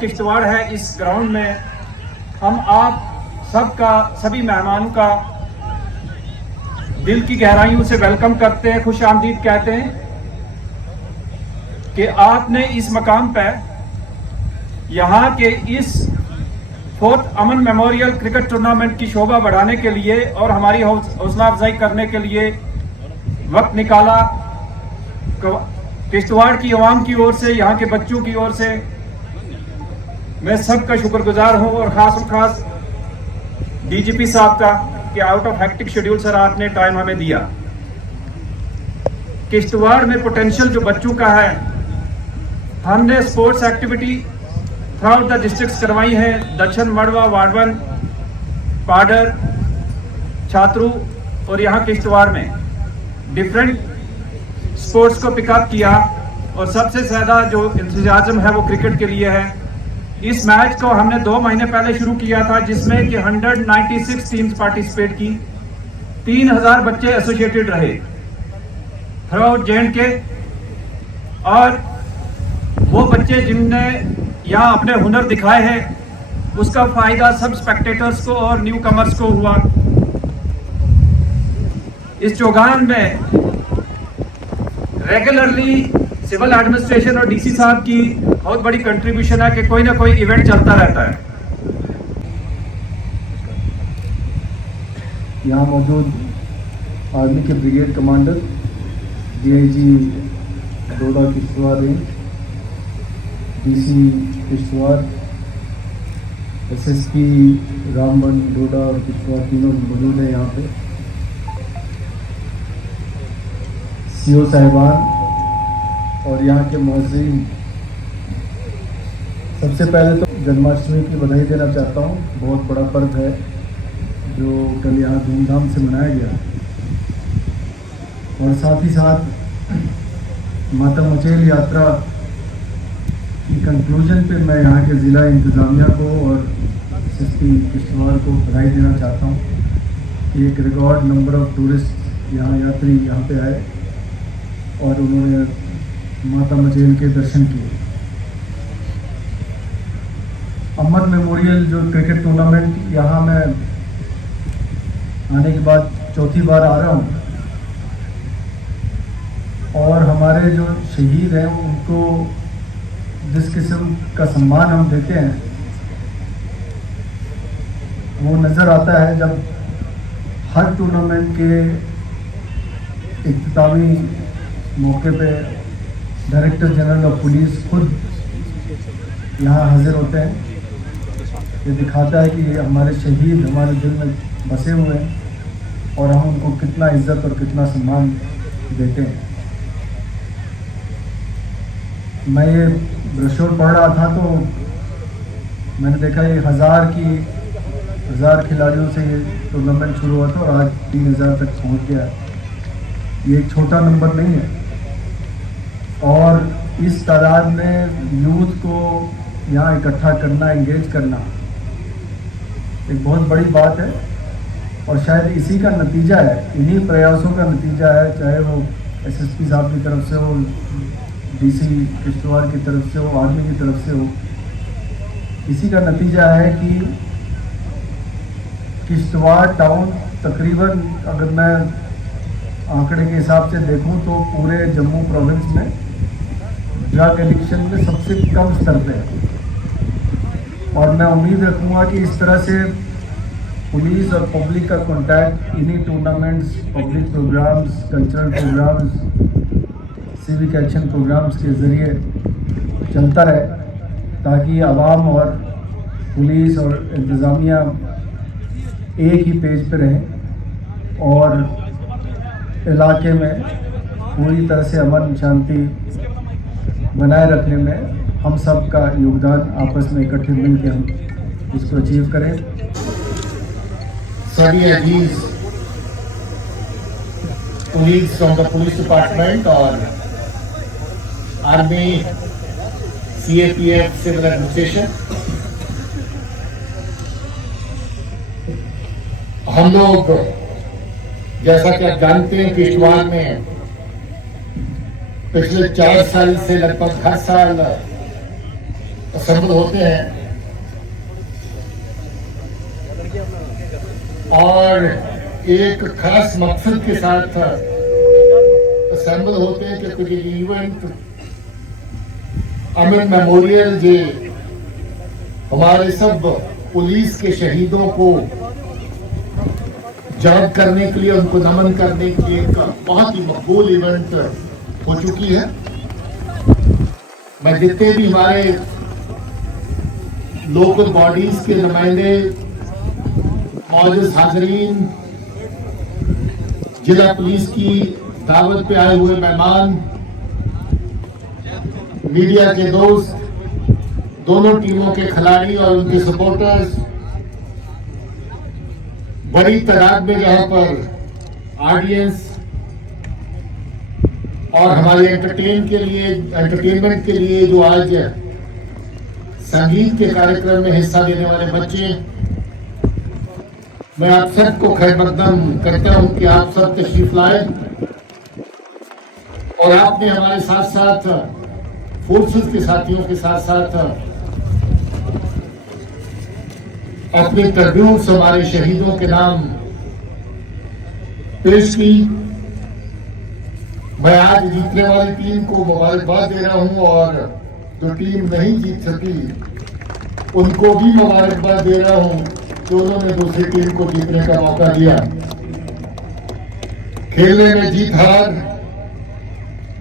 किश्तवाड़ है। इस ग्राउंड में हम आप सबका, सभी मेहमानों का दिल की गहराइयों से वेलकम करते हैं, खुश आमदीद कहते हैं कि आपने इस मकाम पर यहाँ के इस 4th अमन मेमोरियल क्रिकेट टूर्नामेंट की शोभा बढ़ाने के लिए और हमारी हौसला अफजाई करने के लिए वक्त निकाला। किश्तवाड़ की आवाम की ओर से, यहाँ के बच्चों की ओर से मैं सबका शुक्रगुजार हूँ और ख़ास डीजीपी साहब का कि out of hectic schedule sir आपने टाइम हमें दिया। किश्तवाड़ में पोटेंशियल जो बच्चों का है, हमने sports activity through out the districts करवाई है। दक्षिण मड़वा, वाडवन, पाडर, छात्रू और यहाँ किश्तवाड़ में डिफरेंट स्पोर्ट्स को पिकअप किया और सबसे ज़्यादा जो इंतजाम है वो क्रिकेट के लिए है। इस मैच को हमने 2 महीने पहले शुरू किया था, जिसमें कि 196 टीम्स पार्टिसिपेट की। 3000 बच्चे एसोसिएटेड रहे थ्रू आउट J&K और वो बच्चे जिनने यहाँ अपने हुनर दिखाए हैं उसका फायदा सब स्पेक्टेटर्स को और न्यू कमर्स को हुआ। इस चौगान में रेगुलरली सिविल एडमिनिस्ट्रेशन और डीसी साहब की बहुत बड़ी कंट्रीब्यूशन है कि कोई ना कोई इवेंट चलता रहता है। यहाँ मौजूद आर्मी के brigade commander DIG Doda Kishtwar range, DC Kishtwar, SSP Ramban, Doda और किश्तवाड़ तीनों मौजूद है यहाँ पे। CO साहिबान और यहाँ के मुअज़्ज़िन, सबसे पहले तो जन्माष्टमी की बधाई देना चाहता हूँ। बहुत बड़ा पर्व है जो कल यहाँ धूमधाम से मनाया गया और साथ ही साथ माता मचेल यात्रा की कंक्लूजन पे मैं यहाँ के ज़िला इंतज़ामिया को और SSP किश्तवाड़ को बधाई देना चाहता हूँ कि एक रिकॉर्ड नंबर ऑफ टूरिस्ट यात्री यहाँ पे आए और उन्होंने माता मचेल के दर्शन किए। अमन मेमोरियल जो क्रिकेट टूर्नामेंट, यहाँ मैं आने के बाद 4थी बार आ रहा हूँ और हमारे जो शहीद हैं उनको जिस किस्म का सम्मान हम देते हैं वो नज़र आता है जब हर टूर्नामेंट के इख्तितामी मौके पे डायरेक्टर जनरल ऑफ पुलिस खुद यहाँ हाजिर होते हैं। ये दिखाता है कि हमारे शहीद हमारे दिल में बसे हुए हैं और हम उनको कितना इज्जत और कितना सम्मान देते हैं। मैं ये ब्रोशर पढ़ रहा था तो मैंने देखा ये 1000 खिलाड़ियों से ये टूर्नामेंट शुरू हुआ था और आज 3000 तक पहुँच गया है। ये एक छोटा नंबर नहीं है और इस तादाद में यूथ को यहाँ इकट्ठा करना, एंगेज करना एक बहुत बड़ी बात है और शायद इसी का नतीजा है, इन्हीं प्रयासों का नतीजा है, चाहे वो SSP साहब की तरफ से हो, DC किश्तवाड़ की तरफ से हो, आर्मी की तरफ से हो। इसी का नतीजा है कि किश्तवाड़ टाउन तकरीबन, अगर मैं आंकड़े के हिसाब से देखूं तो पूरे जम्मू प्रोविंस में ड्रग एडिक्शन में सबसे कम स्तर पे है और मैं उम्मीद रखूँगा कि इस तरह से पुलिस और पब्लिक का कांटेक्ट इन्हीं tournaments, public programmes, cultural programmes, civic action programmes के ज़रिए चलता रहे ताकि आवाम और पुलिस और इंतज़ामिया एक ही पेज पे रहें और इलाके में पूरी तरह से अमन शांति बनाए रखने में हम सब का योगदान, आपस में इकट्ठे मिलकर हम इसको अचीव करें। सभी अजीज colleagues from the police department और आर्मी, CAPF, सिविल एडमिनिस्ट्रेशन, हम लोग जैसा कि आप जानते हैं किश्तवाड़ में पिछले 4 साल से लगभग हर साल असेंबल होते हैं और एक खास मकसद के साथ असेंबल होते हैं कि कुछ इवेंट अमृत मेमोरियल जे हमारे सब पुलिस के शहीदों को याद करने के लिए, उनको नमन करने के लिए एक बहुत ही मकबूल इवेंट हो चुकी है। मैं जितने भी हमारे लोकल बॉडीज के नुमाइंदे, मौजूद हाजरीन, जिला पुलिस की दावत पे आए हुए मेहमान, मीडिया के दोस्त, दोनों टीमों के खिलाड़ी और उनके सपोर्टर्स, बड़ी तादाद में यहाँ पर ऑडियंस और हमारे एंटरटेनमेंट के लिए जो आज संगीत के कार्यक्रम में हिस्सा लेने वाले बच्चे, मैं आप सबको खैर मकदम करता हूं कि आप सब तशरीफ लाए और आपने हमारे साथ साथ फोर्सेस के साथियों के साथ साथ अपने ट्रिब्यूट्स हमारे शहीदों के नाम पेश की। मैं आज जीतने वाली टीम को मुबारकबाद दे रहा हूं और जो टीम नहीं जीत सकी उनको भी मुबारकबाद दे रहा हूं कि उन्होंने दूसरी टीम को जीतने का मौका दिया। खेलने में जीत हार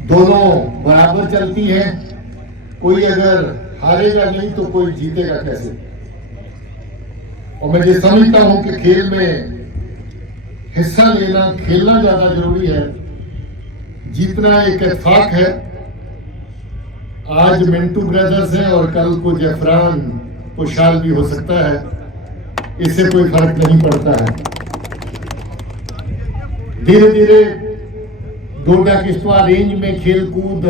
दोनों बराबर चलती है, कोई अगर हारेगा नहीं तो कोई जीतेगा कैसे। और मैं ये समझता हूं कि खेल में हिस्सा लेना, खेलना ज्यादा जरूरी है, जीतना एक इत्तेफाक है। आज मिंटू ब्रदर्स हैं और कल को जफरान खुशहाल भी हो सकता है, इससे कोई फर्क नहीं पड़ता है। धीरे धीरे डोडा किश्तवाड़ रेंज में खेल कूद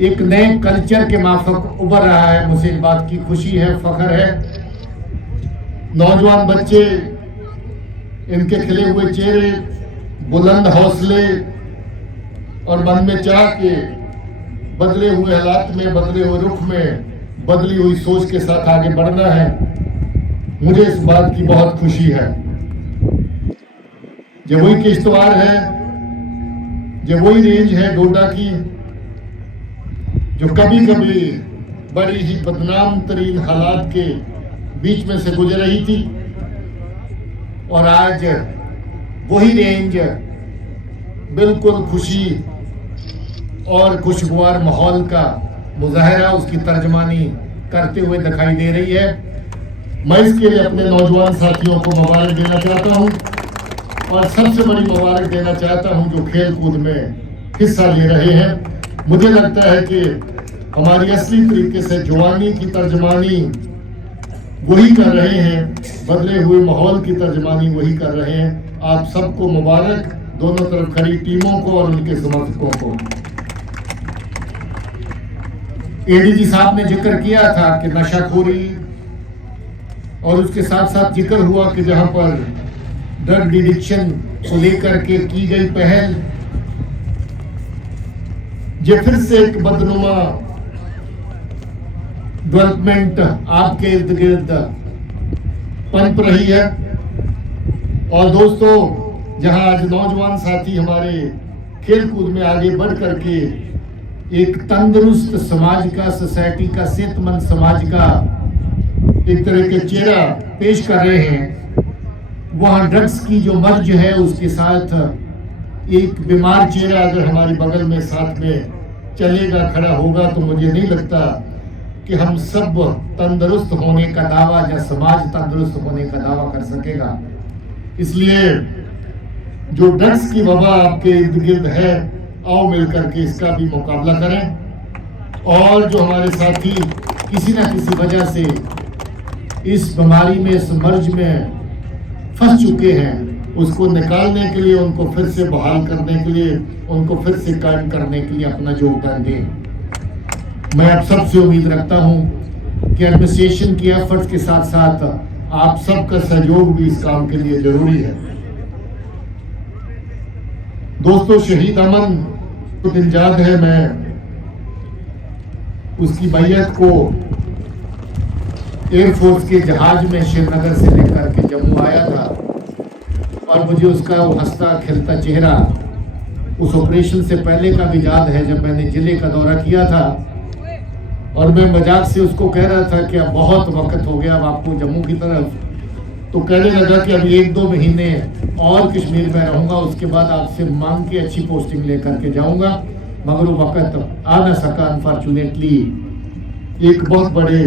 एक नए कल्चर के माफक उभर रहा है। मुझे इस बात की खुशी है, फख्र है। नौजवान बच्चे, इनके खिले हुए चेहरे, बुलंद हौसले और मन में चाह के बदले हुए हालात में, बदले हुए रुख में बदली हुई सोच के साथ आगे बढ़ना है। मुझे इस बात की बहुत खुशी है। जब वही किश्तवाड़ है, जब वही रेंज है डोडा की जो कभी कभी बड़ी ही बदनाम तरीन हालात के बीच में से गुजर रही थी और आज वही रेंज बिल्कुल खुशी और खुशगवार माहौल का मुजाहरा, उसकी तर्जमानी करते हुए दिखाई दे रही है। मैं इसके लिए अपने नौजवान साथियों को मुबारक देना चाहता हूं और सबसे बड़ी मुबारक देना चाहता हूं जो खेल कूद में हिस्सा ले रहे हैं। मुझे लगता है कि हमारी असली तरीके से जवानी की तर्जमानी वही कर रहे हैं, बदले हुए माहौल की तर्जमानी वही कर रहे हैं। आप सबको मुबारक, दोनों तरफ खड़ी टीमों को और उनके समर्थकों को। एडीजी साहब ने जिक्र किया था कि नशाखोरी और उसके साथ साथ जिक्र हुआ कि जहां पर ड्रग एडिक्शन को लेकर के की गई पहल, ये फिर से एक बदनुमा डेवलपमेंट आपके इर्द गिर्द पनप रही है। और दोस्तों, जहां आज नौजवान साथी हमारे खेल कूद में आगे बढ़ करके एक तंदुरुस्त समाज का, सोसाइटी का, सेहतमंद समाज का एक तरह के चेहरा पेश कर रहे हैं, वहां ड्रग्स की जो मर्ज है उसके साथ एक बीमार चेहरा अगर हमारे बगल में साथ में चलेगा, खड़ा होगा, तो मुझे नहीं लगता कि हम सब तंदुरुस्त होने का दावा या समाज तंदुरुस्त होने का दावा कर सकेगा। इसलिए जो ड्रग्स की वबा आपके इर्द गिर्द है, आओ मिलकर के इसका भी मुकाबला करें। और जो हमारे साथी किसी न किसी वजह से इस बीमारी में, इस मर्ज में फंस चुके हैं, उसको निकालने के लिए, उनको फिर से बहाल करने के लिए, उनको फिर से कायम करने के लिए अपना योगदान दें। मैं आप सबसे उम्मीद रखता हूं कि एडमिनिस्ट्रेशन की एफर्ट्स के साथ साथ आप सबका सहयोग भी इस काम के लिए जरूरी है। दोस्तों, शहीद अमन को दिन याद है। मैं उसकी मैयत को एयरफोर्स के जहाज में श्रीनगर से लेकर के जम्मू आया था और मुझे उसका वो हंसता खिलता चेहरा उस ऑपरेशन से पहले का भी याद है, जब मैंने जिले का दौरा किया था और मैं मजाक से उसको कह रहा था कि अब बहुत वक्त हो गया, अब आपको जम्मू की तरफ, तो कहने लगा कि अब 1-2 महीने और कश्मीर में रहूंगा, उसके बाद आपसे मांग के अच्छी पोस्टिंग लेकर के जाऊंगा। मगर वो वक्त आ न सका अनफॉर्चुनेटली। एक बहुत बड़े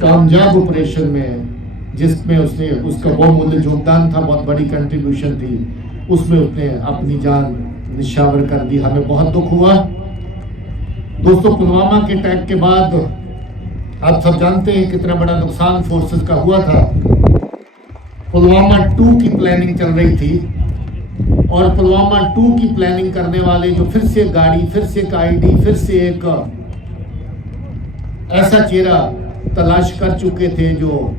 कामयाब ऑपरेशन में जिसमें उसने उसका बहुमूल्य योगदान था, बहुत बड़ी कंट्रीब्यूशन थी, उसमें उसने अपनी जान निशावर कर दी। हमें बहुत दुख हुआ। दोस्तों, पुलवामा के अटैक के बाद आप सब जानते हैं कितना बड़ा नुकसान फोर्सेस का हुआ था। पुलवामा 2 की प्लानिंग चल रही थी और पुलवामा 2 की प्लानिंग करने वाले जो फिर से गाड़ी, फिर से एक आईडी, फिर से एक ऐसा चेहरा तलाश कर चुके थे जो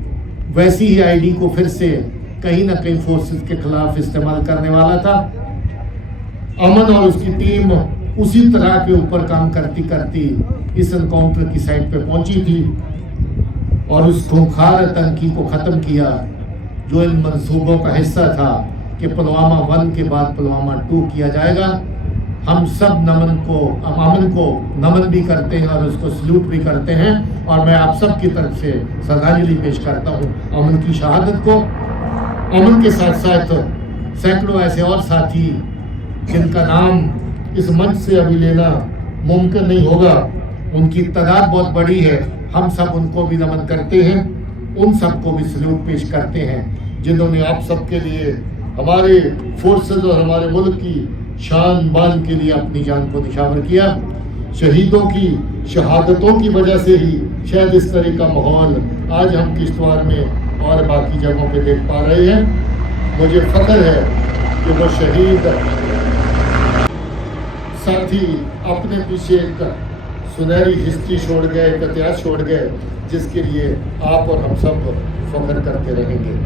वैसी ही आईडी को फिर से कहीं ना कहीं फोर्सेस के खिलाफ इस्तेमाल करने वाला था। अमन और उसकी टीम उसी तरह के ऊपर काम करती करती इस एनकाउंटर की साइड पे पहुंची थी और उस खूंखार आतंकी को खत्म किया जो इन मंसूबों का हिस्सा था कि पुलवामा 1 के बाद पुलवामा 2 किया जाएगा। हम सब अमन को नमन भी करते हैं और उसको सल्यूट भी करते हैं और मैं आप सब की तरफ से श्रद्धांजलि पेश करता हूँ अमन की शहादत को। अमन के साथ साथ सैकड़ों ऐसे और साथी जिनका नाम इस मंच से अभी लेना मुमकिन नहीं होगा, उनकी तादाद बहुत बड़ी है। हम सब उनको भी नमन करते हैं, उन सबको भी सल्यूट पेश करते हैं जिन्होंने आप सबके लिए, हमारे फोर्सेस और हमारे मुल्क की शान बान के लिए अपनी जान को निशावर किया। शहीदों की शहादतों की वजह से ही शायद इस तरह का माहौल आज हम किश्तवाड़ में और बाकी जगहों पे देख पा रहे हैं। मुझे फख्र है कि वो शहीद साथी अपने पीछे एक सुनहरी हिस्ट्री छोड़ गए, एक इतिहास छोड़ गए जिसके लिए आप और हम सब फख्र करते रहेंगे।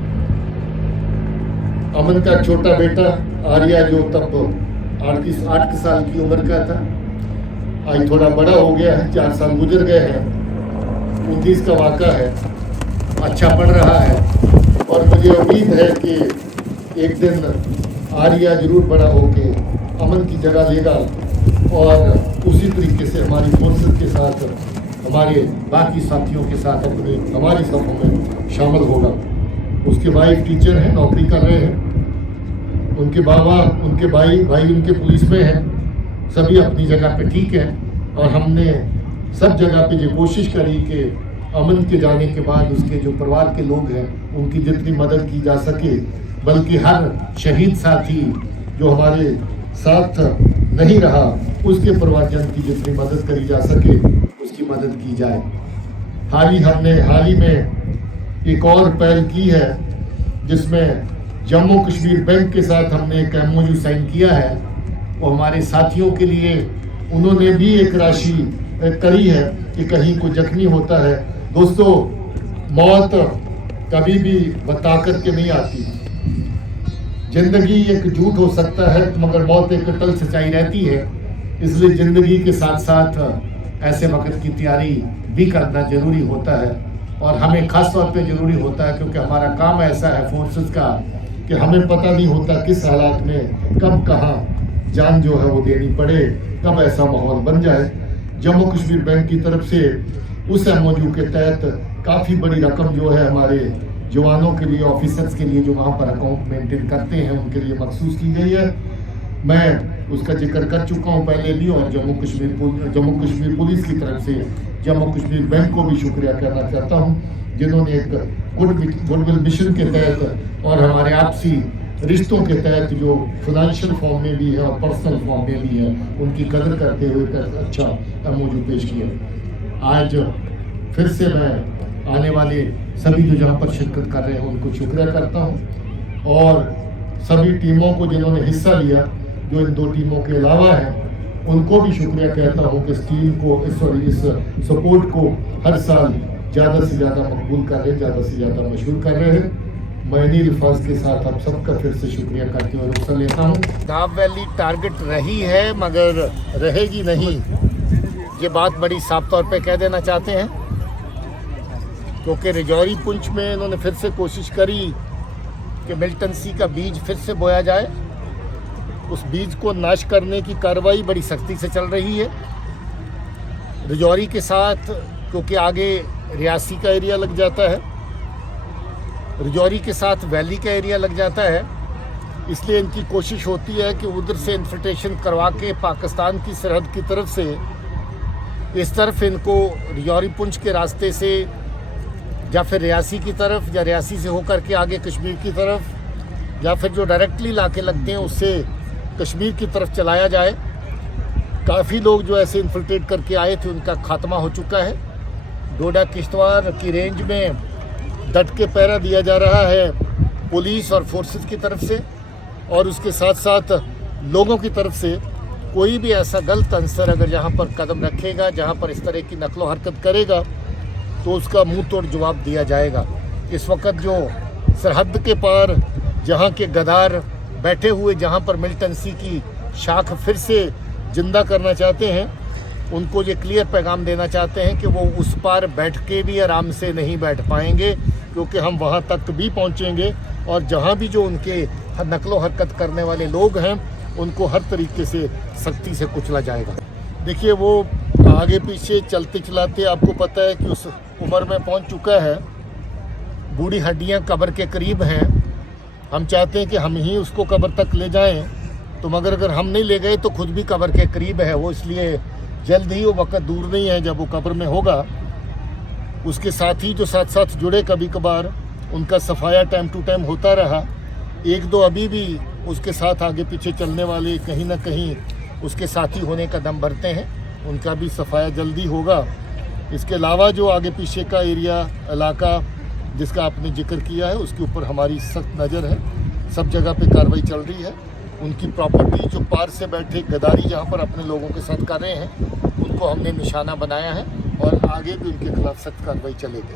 अमन का छोटा बेटा आर्या जो तब 8 साल की उम्र का था, आज थोड़ा बड़ा हो गया है, 4 साल गुजर गए हैं। 19 का वाक़ा है, अच्छा पढ़ रहा है और मुझे उम्मीद है कि एक दिन आर्या जरूर बड़ा होके अमन की जगह लेगा और उसी तरीके से हमारी फोर्सेस के साथ, हमारे बाकी साथियों के साथ हमारी सफों में शामिल होगा। उसके वाइफ टीचर हैं, नौकरी कर रहे हैं, उनके बाबा, उनके भाई उनके पुलिस में हैं, सभी अपनी जगह पे ठीक हैं और हमने सब जगह पे ये कोशिश करी कि अमन के जाने के बाद उसके जो परिवार के लोग हैं उनकी जितनी मदद की जा सके, बल्कि हर शहीद साथी जो हमारे साथ नहीं रहा उसके परिवारजन की जितनी मदद करी जा सके उसकी मदद की जाए। हाल ही में एक और पहल की है जिसमें जम्मू कश्मीर बैंक के साथ हमने एक MOU साइन किया है। वो हमारे साथियों के लिए उन्होंने भी एक राशि करी है कि कहीं कोई जख्मी होता है। दोस्तों, मौत कभी भी बता कर के नहीं आती। जिंदगी एक झूठ हो सकता है मगर मौत एक अटल सच्चाई रहती है। इसलिए जिंदगी के साथ साथ ऐसे वक्त की तैयारी भी करना जरूरी होता है और हमें खास तौर पे जरूरी होता है क्योंकि हमारा काम ऐसा है फोर्सेस का कि हमें पता नहीं होता किस हालात में कब कहाँ जान जो है वो देनी पड़े, कब ऐसा माहौल बन जाए। जम्मू कश्मीर बैंक की तरफ से उस MOU के तहत काफ़ी बड़ी रकम जो है हमारे जवानों के लिए, ऑफिसर्स के लिए जो वहाँ पर अकाउंट मेंटेन करते हैं उनके लिए मखसूस की गई है। मैं उसका जिक्र कर चुका हूँ पहले भी और जम्मू कश्मीर पुलिस की तरफ से जम्मू कश्मीर बैंक को भी शुक्रिया करना चाहता हूँ जिन्होंने एक गुडविल मिशन के तहत और हमारे आपसी रिश्तों के तहत जो फाइनेंशियल फॉर्म में भी है और पर्सनल फॉर्म में भी है उनकी कदर करते हुए अच्छा MOU पेश किया। आज फिर से मैं आने वाले सभी जो जहाँ पर शिरकत कर रहे हैं उनको शुक्रिया करता हूँ और सभी टीमों को जिन्होंने हिस्सा लिया जो इन 2 टीमों के अलावा हैं उनको भी शुक्रिया कहता हूँ कि इस सपोर्ट को हर साल ज़्यादा से ज़्यादा मकबूल कर रहे हैं, ज़्यादा से ज़्यादा मशहूर कर रहे हैं। मैं इन्हीं अल्फाज के साथ आप सबका फिर से शुक्रिया करते हुए रुखसत लेता हूँ। दाब वैली टारगेट रही है मगर रहेगी नहीं। ये बात बड़ी साफ तौर पे कह देना चाहते हैं, क्योंकि रिजौरी पुंछ में इन्होंने फिर से कोशिश करी कि मिलिटेंसी का बीज फिर से बोया जाए। उस बीज को नाश करने की कार्रवाई बड़ी सख्ती से चल रही है। रिजौरी के साथ क्योंकि आगे रियासी का एरिया लग जाता है, रिजौरी के साथ वैली का एरिया लग जाता है, इसलिए इनकी कोशिश होती है कि उधर से इन्फिल्ट्रेशन करवा के पाकिस्तान की सरहद की तरफ से इस तरफ इनको रिजौरी पुंछ के रास्ते से या फिर रियासी की तरफ या रियासी से होकर के आगे कश्मीर की तरफ या फिर जो डायरेक्टली इलाके लगते हैं उससे कश्मीर की तरफ चलाया जाए। काफ़ी लोग जो ऐसे इन्फिल्ट्रेट करके आए थे उनका खात्मा हो चुका है। डोडा किश्तवाड़ की रेंज में डट के पहरा दिया जा रहा है पुलिस और फोर्सेस की तरफ से, और उसके साथ साथ लोगों की तरफ से कोई भी ऐसा गलत अंसर अगर जहाँ पर कदम रखेगा, जहाँ पर इस तरह की नकलो हरकत करेगा तो उसका मुंह तोड़ जवाब दिया जाएगा। इस वक्त जो सरहद के पार जहाँ के गद्दार बैठे हुए, जहाँ पर मिलिटेंसी की शाख फिर से जिंदा करना चाहते हैं, उनको ये क्लियर पैगाम देना चाहते हैं कि वो उस पार बैठ के भी आराम से नहीं बैठ पाएंगे, क्योंकि हम वहाँ तक भी पहुँचेंगे और जहाँ भी जो उनके नकलो हरकत करने वाले लोग हैं उनको हर तरीके से सख्ती से कुचला जाएगा। देखिए, वो आगे पीछे चलते चलाते आपको पता है कि उस उम्र में पहुँच चुका है, बूढ़ी हड्डियाँ कब्र के करीब हैं। हम चाहते हैं कि हम ही उसको कब्र तक ले जाएं, तो मगर अगर हम नहीं ले गए तो खुद भी कब्र के करीब है वो, इसलिए जल्द ही वो वक्त दूर नहीं है जब वो कब्र में होगा। उसके साथी जो साथ साथ जुड़े कभी कभार उनका सफाया टाइम टू टाइम होता रहा। एक दो अभी भी उसके साथ आगे पीछे चलने वाले कहीं ना कहीं उसके साथी होने का दम भरते हैं, उनका भी सफाया जल्दी होगा। इसके अलावा जो आगे पीछे का एरिया इलाका जिसका आपने जिक्र किया है उसके ऊपर हमारी सख्त नज़र है, सब जगह पे कार्रवाई चल रही है। उनकी प्रॉपर्टी जो पार से बैठे गद्दारी जहाँ पर अपने लोगों के साथ कर रहे हैं उनको हमने निशाना बनाया है और आगे भी उनके खिलाफ सख्त कार्रवाई चलेगी।